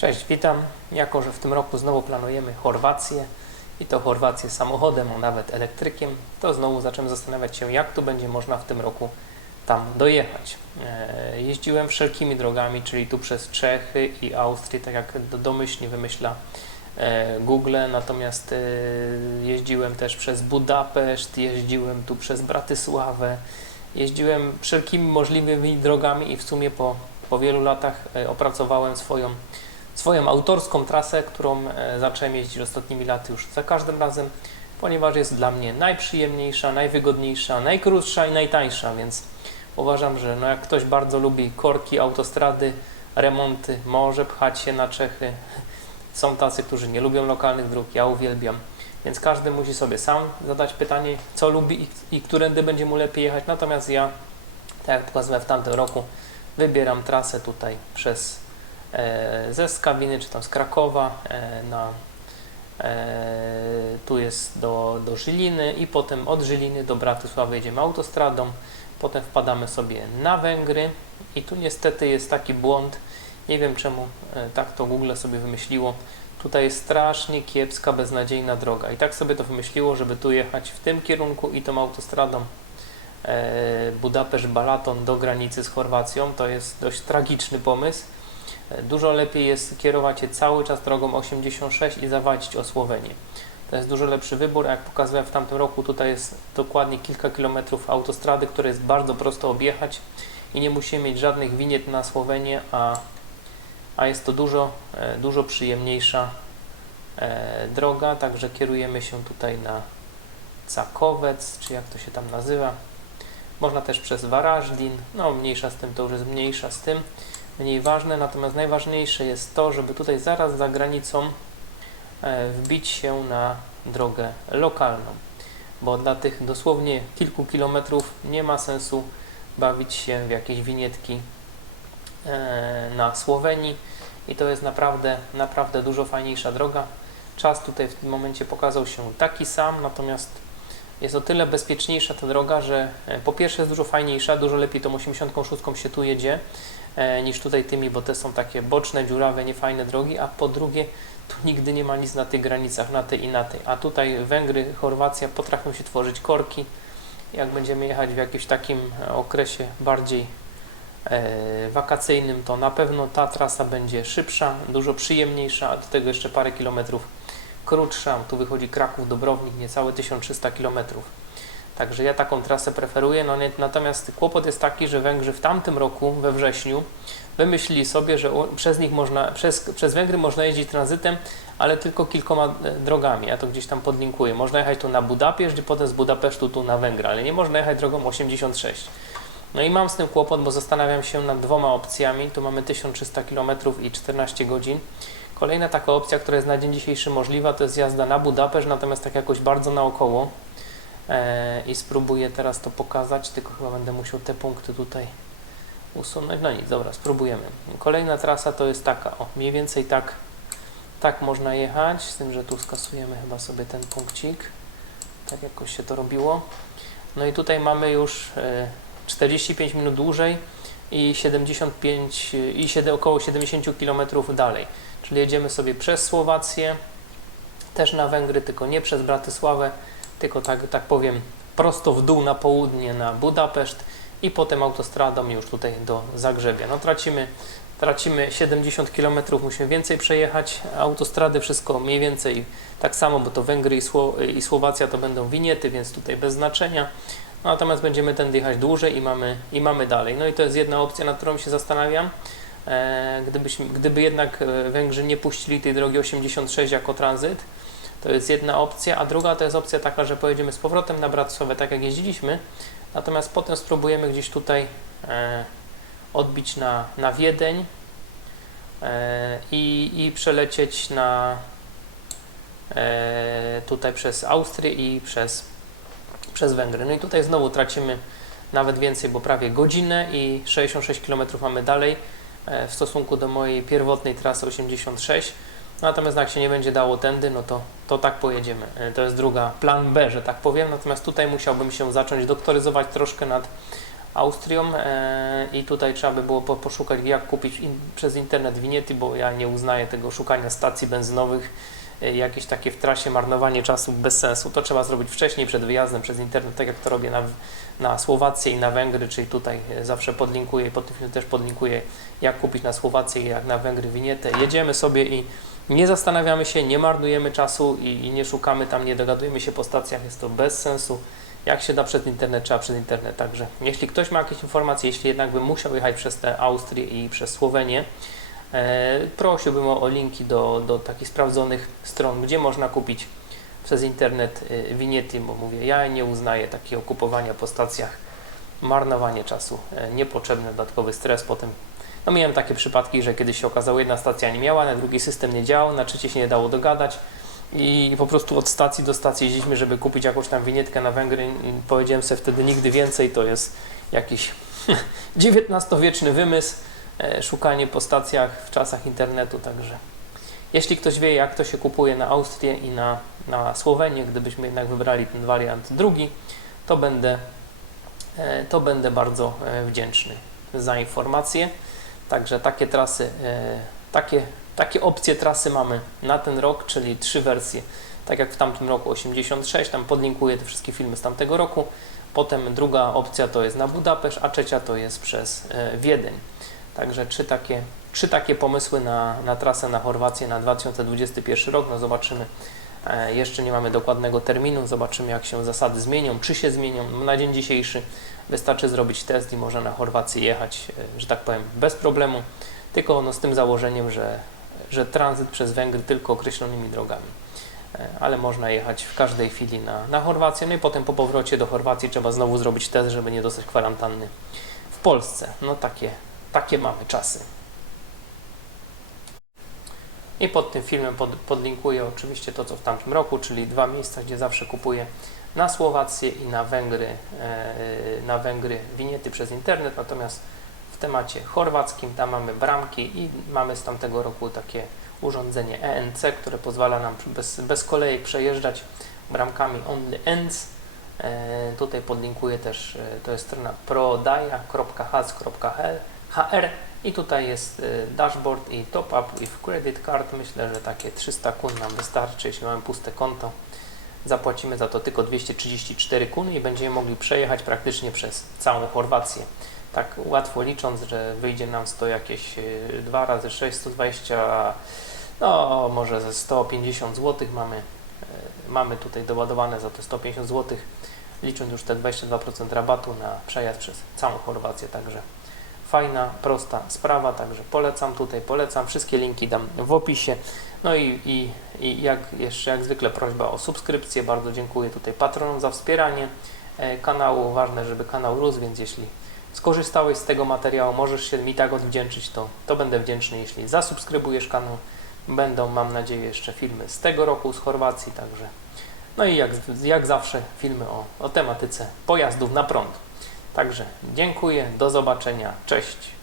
Cześć, witam. Jako, że w tym roku znowu planujemy Chorwację i to Chorwację samochodem, a nawet elektrykiem, to znowu zacząłem zastanawiać się, jak tu będzie można w tym roku tam dojechać. E, Jeździłem wszelkimi drogami, czyli tu przez Czechy i Austrię, tak jak do- domyślnie wymyśla e, Google, natomiast e, jeździłem też przez Budapeszt, jeździłem tu przez Bratysławę, jeździłem wszelkimi możliwymi drogami i w sumie po, po wielu latach opracowałem swoją swoją autorską trasę, którą e, zacząłem jeździć ostatnimi laty już za każdym razem, ponieważ jest dla mnie najprzyjemniejsza, najwygodniejsza, najkrótsza i najtańsza, więc uważam, że no jak ktoś bardzo lubi korki, autostrady, remonty, może pchać się na Czechy. Są tacy, którzy nie lubią lokalnych dróg, ja uwielbiam. Więc każdy musi sobie sam zadać pytanie, co lubi i, i którędy będzie mu lepiej jechać. Natomiast ja, tak jak pokazałem w tamtym roku, wybieram trasę tutaj przez ze Skawiny, czy tam z Krakowa e, na e, tu jest do, do Żyliny i potem od Żyliny do Bratysławy jedziemy autostradą, potem wpadamy sobie na Węgry i tu niestety jest taki błąd, nie wiem czemu e, tak to Google sobie wymyśliło, tutaj jest strasznie kiepska, beznadziejna droga i tak sobie to wymyśliło, żeby tu jechać w tym kierunku i tą autostradą e, Budapeszt-Balaton do granicy z Chorwacją, to jest dość tragiczny pomysł. Dużo lepiej jest kierować się cały czas drogą 86 i zawalczyć o Słowenię. To jest dużo lepszy wybór, jak pokazałem w tamtym roku, tutaj jest dokładnie kilka kilometrów autostrady, które jest bardzo prosto objechać i nie musimy mieć żadnych winiet na Słowenię, a, a jest to dużo, e, dużo przyjemniejsza e, droga, także kierujemy się tutaj na Cakowec, czy jak to się tam nazywa. Można też przez Warażdin, no mniejsza z tym, to już jest mniejsza z tym mniej ważne, natomiast najważniejsze jest to, żeby tutaj zaraz za granicą e, wbić się na drogę lokalną, bo dla tych dosłownie kilku kilometrów nie ma sensu bawić się w jakieś winietki e, na Słowenii i to jest naprawdę, naprawdę dużo fajniejsza droga. Czas tutaj w tym momencie pokazał się taki sam, natomiast jest o tyle bezpieczniejsza ta droga, że e, po pierwsze jest dużo fajniejsza, dużo lepiej tą 86 się tu jedzie, e, niż tutaj tymi, bo te są takie boczne, dziurawe, niefajne drogi, a po drugie tu nigdy nie ma nic na tych granicach, na tej i na tej. A tutaj Węgry, Chorwacja potrafią się tworzyć korki. Jak będziemy jechać w jakimś takim e, okresie bardziej wakacyjnym, to na pewno ta trasa będzie szybsza, dużo przyjemniejsza, a do tego jeszcze parę kilometrów krótsza. Tu wychodzi Kraków, Dobrownik, niecałe 1300 kilometrów. Także ja taką trasę preferuję. No nie, natomiast kłopot jest taki, że Węgrzy w tamtym roku, we wrześniu, wymyślili sobie, że przez nich można, przez, przez Węgry można jeździć tranzytem, ale tylko kilkoma e, drogami. Ja to gdzieś tam podlinkuję. Można jechać tu na Budapeszt i potem z Budapesztu tu na Węgry, ale nie można jechać drogą 86. No i mam z tym kłopot, bo zastanawiam się nad dwoma opcjami. Tu mamy 1300 km i 14 godzin. Kolejna taka opcja, która jest na dzień dzisiejszy możliwa, to jest jazda na Budapeszt, natomiast tak jakoś bardzo naokoło. E, I spróbuję teraz to pokazać, tylko chyba będę musiał te punkty tutaj usunąć. No nic, dobra, spróbujemy. Kolejna trasa to jest taka, o, mniej więcej tak, tak można jechać, z tym, że tu skasujemy chyba sobie ten punkcik. Tak jakoś się to robiło. No i tutaj mamy już e, 45 minut dłużej i 75 i około 70 km dalej. Czyli jedziemy sobie przez Słowację, też na Węgry, tylko nie przez Bratysławę, tylko tak, tak powiem prosto w dół na południe na Budapeszt i potem autostradą już tutaj do Zagrzebia. No tracimy, tracimy 70 km, musimy więcej przejechać. Autostrady wszystko mniej więcej tak samo, bo to Węgry i, Sło- i Słowacja to będą winiety, więc tutaj bez znaczenia. No, natomiast będziemy tędy jechać dłużej i mamy, i mamy dalej. No i to jest jedna opcja, nad którą się zastanawiam. E, gdybyśmy, gdyby jednak e, Węgrzy nie puścili tej drogi 86 jako tranzyt, to jest jedna opcja, a druga to jest opcja taka, że pojedziemy z powrotem na Bratysławę, tak jak jeździliśmy, natomiast potem spróbujemy gdzieś tutaj e, odbić na, na Wiedeń i, i przelecieć na tutaj przez Austrię i przez, przez Węgry. No i tutaj znowu tracimy nawet więcej, bo prawie godzinę i 66 km mamy dalej w stosunku do mojej pierwotnej trasy 86. Natomiast jak się nie będzie dało tędy, no to, to tak pojedziemy. E, To jest druga, plan B, że tak powiem. Natomiast tutaj musiałbym się zacząć doktoryzować troszkę nad Austrią e, i tutaj trzeba by było po, poszukać jak kupić in, przez internet winiety, bo ja nie uznaję tego szukania stacji benzynowych e, jakieś takie w trasie marnowanie czasu bez sensu. To trzeba zrobić wcześniej przed wyjazdem przez internet, tak jak to robię na, na Słowację i na Węgry, czyli tutaj e, zawsze podlinkuję i pod tym filmem też podlinkuję jak kupić na Słowację i jak na Węgry winietę. Jedziemy sobie i nie zastanawiamy się, nie marnujemy czasu i, i nie szukamy tam, nie dogadujemy się po stacjach, jest to bez sensu. Jak się da przez internet, trzeba przez internet. Także jeśli ktoś ma jakieś informacje, jeśli jednak bym musiał jechać przez te Austrię i przez Słowenię, e, prosiłbym o, linki do, do takich sprawdzonych stron, gdzie można kupić przez internet e, winiety, bo mówię, ja nie uznaję takiego kupowania po stacjach, marnowanie czasu, e, niepotrzebny dodatkowy stres, potem no miałem takie przypadki, że kiedyś się okazało, jedna stacja nie miała, na drugi system nie działał, na trzeciej się nie dało dogadać i po prostu od stacji do stacji jeździliśmy, żeby kupić jakąś tam winietkę na Węgry. I powiedziałem sobie wtedy nigdy więcej, to jest jakiś XIX-wieczny wymysł, e, szukanie po stacjach w czasach internetu, także jeśli ktoś wie jak to się kupuje na Austrię i na, na Słowenię, gdybyśmy jednak wybrali ten wariant drugi, to będę, e, to będę bardzo e, wdzięczny za informację. Także takie trasy, e, takie, takie opcje trasy mamy na ten rok, czyli trzy wersje. Tak jak w tamtym roku 86, tam podlinkuję te wszystkie filmy z tamtego roku. Potem druga opcja to jest na Budapeszt, a trzecia to jest przez e, Wiedeń. Także trzy takie, trzy takie pomysły na, na trasę na Chorwację na 2021 rok. No zobaczymy. E, Jeszcze nie mamy dokładnego terminu, zobaczymy jak się zasady zmienią, czy się zmienią. Na dzień dzisiejszy wystarczy zrobić test i można na Chorwację jechać, e, że tak powiem, bez problemu, tylko no, z tym założeniem, że, że tranzyt przez Węgry tylko określonymi drogami. E, Ale można jechać w każdej chwili na, na Chorwację, no i potem po powrocie do Chorwacji trzeba znowu zrobić test, żeby nie dostać kwarantanny w Polsce. No takie, takie mamy czasy. I pod tym filmem pod, podlinkuję oczywiście to, co w tamtym roku, czyli dwa miejsca, gdzie zawsze kupuję na Słowację i na Węgry, e, na Węgry winiety przez internet. Natomiast w temacie chorwackim tam mamy bramki i mamy z tamtego roku takie urządzenie ENC, które pozwala nam bez, bez kolei przejeżdżać bramkami only ends. E, tutaj podlinkuję też, e, to jest strona prodaja.haz.hr i tutaj jest e, dashboard i top up with credit card. Myślę, że takie 300 kun nam wystarczy, jeśli mamy puste konto. Zapłacimy za to tylko 234 kuny i będziemy mogli przejechać praktycznie przez całą Chorwację. Tak łatwo licząc, że wyjdzie nam to jakieś 2 razy 6, 120, no może ze 150 zł mamy, e, mamy tutaj doładowane za te 150 zł, licząc już te 22% rabatu na przejazd przez całą Chorwację, także fajna, prosta sprawa, także polecam tutaj, polecam, wszystkie linki dam w opisie. No i, i, i jak jeszcze jak zwykle prośba o subskrypcję, bardzo dziękuję tutaj patronom za wspieranie e, kanału, ważne, żeby kanał rósł, więc jeśli skorzystałeś z tego materiału, możesz się mi tak odwdzięczyć, to, to będę wdzięczny, jeśli zasubskrybujesz kanał. Będą, mam nadzieję, jeszcze filmy z tego roku, z Chorwacji, także no i jak, jak zawsze filmy o, o tematyce pojazdów na prąd. Także dziękuję, do zobaczenia, cześć.